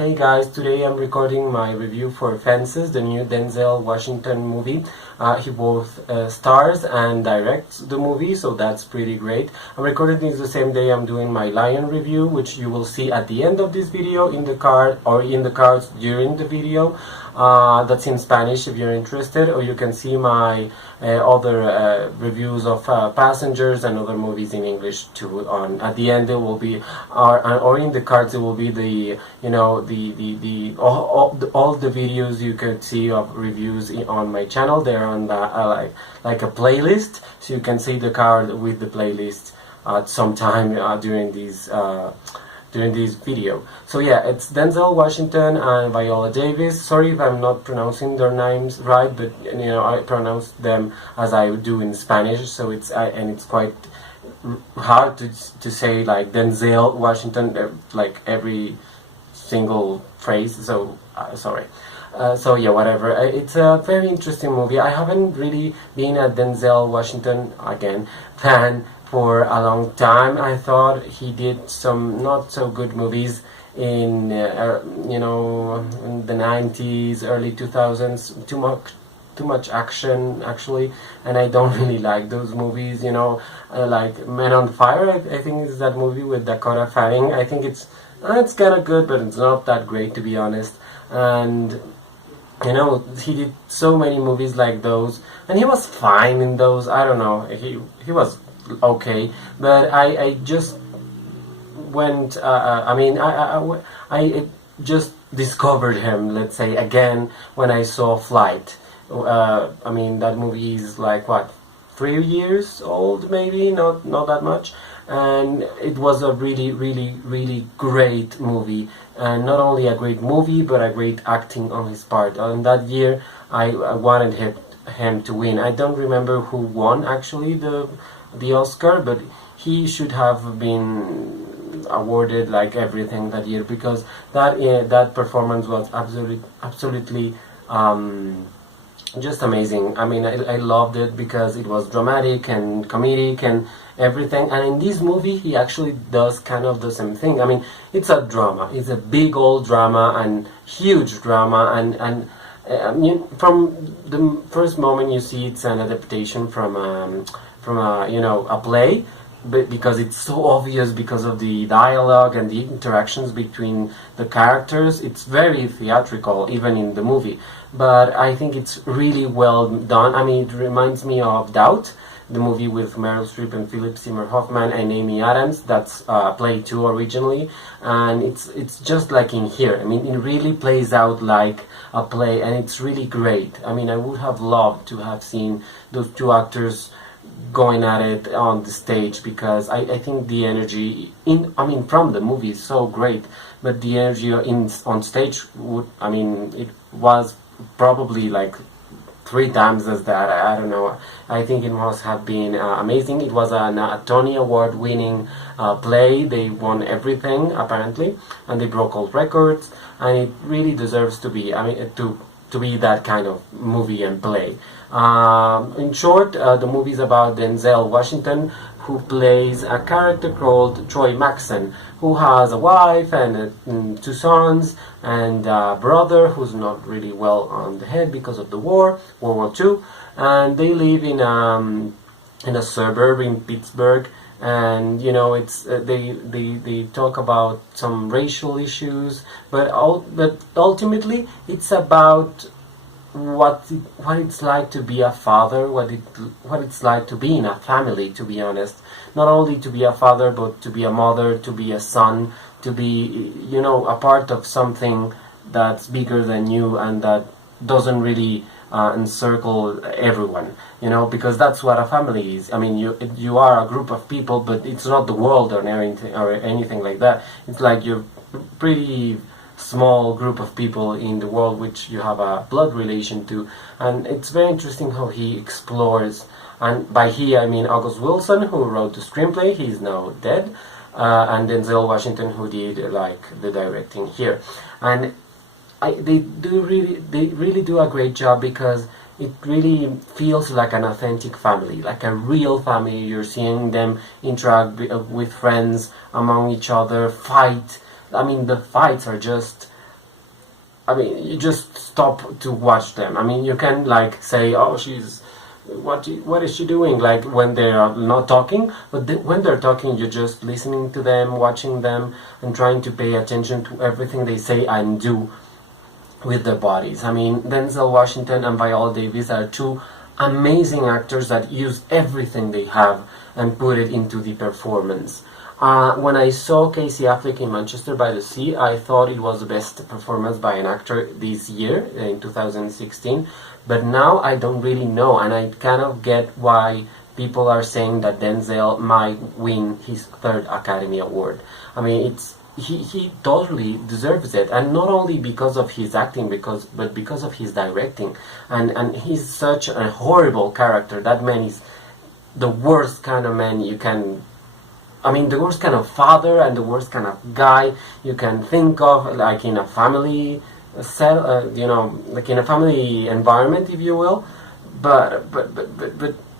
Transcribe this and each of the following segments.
Hey guys, today I'm recording my review for Fences, the new Denzel Washington movie. He both stars and directs the movie, so that's pretty great. I'm recording this the same day I'm doing my Lion review, which you will see at the end of this video in the card or in the cards during the video. That's in Spanish if you're interested, or you can see my other reviews of Passengers and other movies in English too. At the end there will be, or in the cards, it will be the all the videos you can see of reviews on my channel. They're on the, like a playlist, so you can see the card with the playlist at some time during this video. So yeah, it's Denzel Washington and Viola Davis. Sorry if I'm not pronouncing their names right, but I pronounce them as I do in Spanish, so it's quite hard to say like Denzel Washington like every single phrase, so sorry. So yeah, whatever. It's a very interesting movie. I haven't really been a Denzel Washington fan for a long time. I thought he did some not so good movies in in the 90s, early 2000s. Too much action actually, and I don't really like those movies. Like Men on Fire. I think is that movie with Dakota Fanning. I think it's kind of good, but it's not that great, to be honest. And he did so many movies like those, and he was fine in those. I don't know, he was okay, but I just went. I just discovered him, let's say, again when I saw Flight. That movie is like what, 3 years old, maybe, not that much. And it was a really great movie, and not only a great movie but a great acting on his part. And that year I wanted him to win. I don't remember who won actually the Oscar, but he should have been awarded like everything that year, because that performance was absolutely just amazing. I loved it because it was dramatic and comedic and everything. And in this movie, he actually does kind of the same thing. It's a drama. It's a big old drama and huge drama. And from the first moment you see, it's an adaptation from a play. But because it's so obvious, because of the dialogue and the interactions between the characters, it's very theatrical even in the movie. But I think it's really well done. It reminds me of Doubt, the movie with Meryl Streep and Philip Seymour Hoffman and Amy Adams. That's play 2 originally, and it's just like in here. It really plays out like a play, and it's really great. I would have loved to have seen those two actors going at it on the stage, because I think the energy from the movie is so great, but the energy on stage it was probably like 3 times as that. I don't know. I think it must have been amazing. It was a Tony Award winning play. They won everything apparently, and they broke all records, and it really deserves to be to be that kind of movie and play. In short, the movie is about Denzel Washington, who plays a character called Troy Maxon, who has a wife and 2 sons and a brother who's not really well on the head because of the World War II, and they live in a suburb in Pittsburgh. And it's they talk about some racial issues, but ultimately it's about what it's like to be a father, what it's like to be in a family, to be honest. Not only to be a father, but to be a mother, to be a son, to be a part of something that's bigger than you and that doesn't really encircle everyone, because that's what a family is. You are a group of people, but it's not the world or anything like that. It's like you're pretty small group of people in the world which you have a blood relation to. And it's very interesting how he explores, and by he I mean August Wilson, who wrote the screenplay. He's now dead, and Denzel Washington, who did like the directing here. And they really do a great job, because it really feels like an authentic family, like a real family. You're seeing them interact with friends, among each other, fight. The fights are just I mean, you just stop to watch them. I mean, you can like say, oh, she's what is she doing, like when they are not talking, but when they're talking, you're just listening to them, watching them, and trying to pay attention to everything they say and do with their bodies. I mean, Denzel Washington and Viola Davis are two amazing actors that use everything they have and put it into the performance. When I saw Casey Affleck in Manchester by the Sea, I thought it was the best performance by an actor this year, in 2016. But now I don't really know, and I kind of get why people are saying that Denzel might win his third Academy Award. I mean, he totally deserves it, and not only because of his acting, but because of his directing. And he's such a horrible character. That man is the worst kind of man you can, I mean, the worst kind of father and the worst kind of guy you can think of, like in a family like in a family environment, if you will. But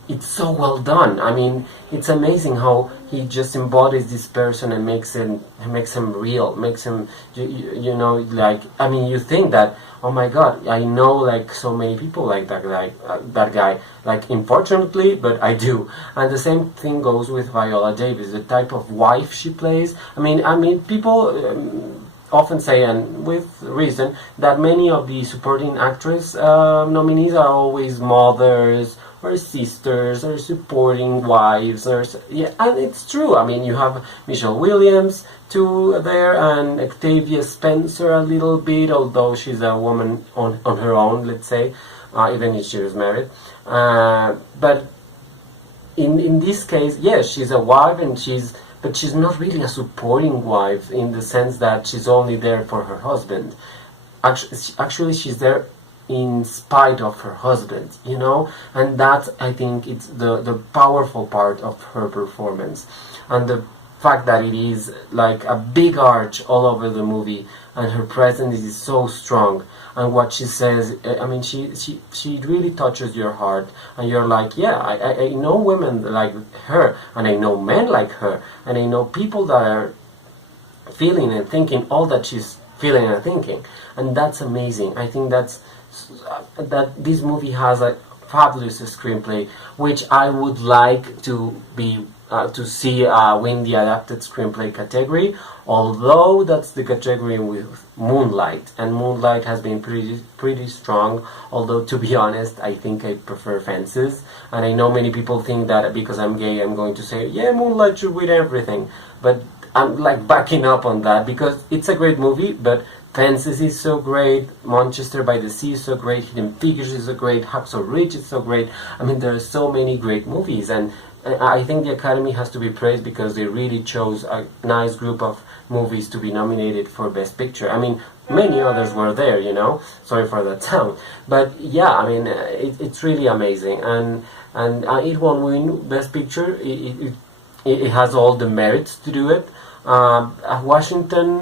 it's so well done. I mean, it's amazing how he just embodies this person and makes him real, makes him, like, I mean, you think that, oh my God, I know like so many people like that guy, like, unfortunately, but I do. And the same thing goes with Viola Davis, the type of wife she plays. I mean, people often say, and with reason, that many of the supporting actress nominees are always mothers or sisters or supporting wives, yeah, and it's true. I mean, you have Michelle Williams too there, and Octavia Spencer a little bit, although she's a woman on her own, let's say, even if she was married. But in this case, yes, she's a wife, but she's not really a supporting wife in the sense that she's only there for her husband. Actually, she's there in spite of her husband, and that, I think, it's the powerful part of her performance, and the fact that it is like a big arch all over the movie, and her presence is so strong, and what she says, I mean, she really touches your heart, and you're like, yeah, I know women like her, and I know men like her, and I know people that are feeling and thinking all that she's feeling and thinking, and that's amazing. I think that this movie has a fabulous screenplay, which I would like to see win the adapted screenplay category, although that's the category with Moonlight, and Moonlight has been pretty strong, although, to be honest, I think I prefer Fences, and I know many people think that because I'm gay I'm going to say, yeah, Moonlight should win everything, but I'm like backing up on that, because it's a great movie, but Fences is so great, Manchester by the Sea is so great, Hidden Figures is so great, Hacksaw Ridge is so great. I mean, there are so many great movies, and I think the Academy has to be praised because they really chose a nice group of movies to be nominated for Best Picture. I mean, many others were there, sorry for that sound, but yeah, I mean, it's really amazing, and it won't win Best Picture. It has all the merits to do it. Washington,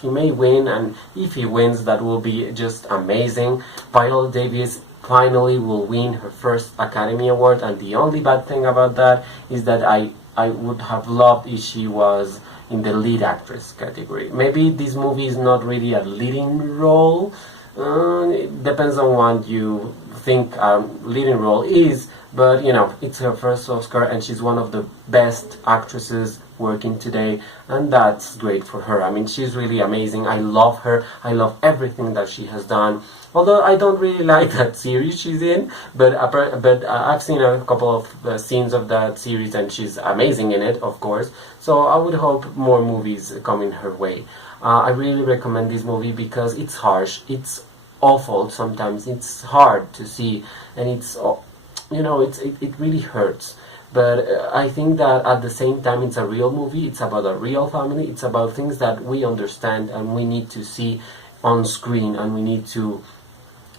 he may win, and if he wins, that will be just amazing. Viola Davis finally will win her first Academy Award, and the only bad thing about that is that I would have loved if she was in the lead actress category. Maybe this movie is not really a leading role. It depends on what you think a leading role is, but it's her first Oscar, and she's one of the best actresses working today, and that's great for her. I mean, she's really amazing. I love her. I love everything that she has done. Although I don't really like that series she's in, but I've seen a couple of scenes of that series, and she's amazing in it, of course. So I would hope more movies come in her way. I really recommend this movie because it's harsh, it's awful sometimes, it's hard to see, and it really hurts. But I think that at the same time it's a real movie, it's about a real family, it's about things that we understand and we need to see on screen, and we need to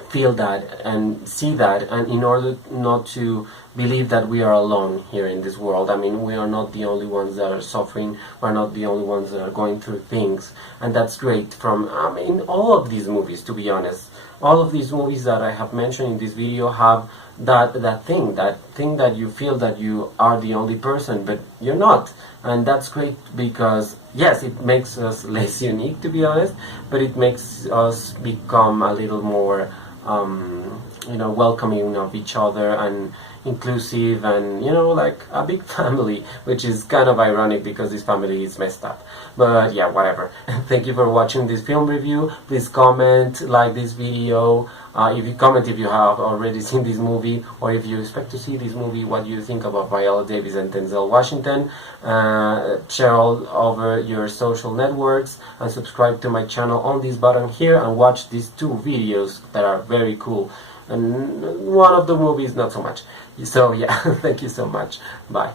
feel that and see that, and in order not to believe that we are alone here in this world. I mean, we are not the only ones that are suffering, we're not the only ones that are going through things, and that's great from, I mean, all of these movies, to be honest. All of these movies that I have mentioned in this video have that thing that you feel that you are the only person, but you're not. And that's great because, yes, it makes us less unique, to be honest, but it makes us become a little more welcoming of each other and inclusive, and like a big family, which is kind of ironic because this family is messed up. But yeah, whatever. Thank you for watching this film review. Please comment, like this video. If you comment if you have already seen this movie, or if you expect to see this movie, what do you think about Viola Davis and Denzel Washington. Share all over your social networks, and subscribe to my channel on this button here, and watch these two videos that are very cool, and one of the movies not so much. So yeah, thank you so much. Bye.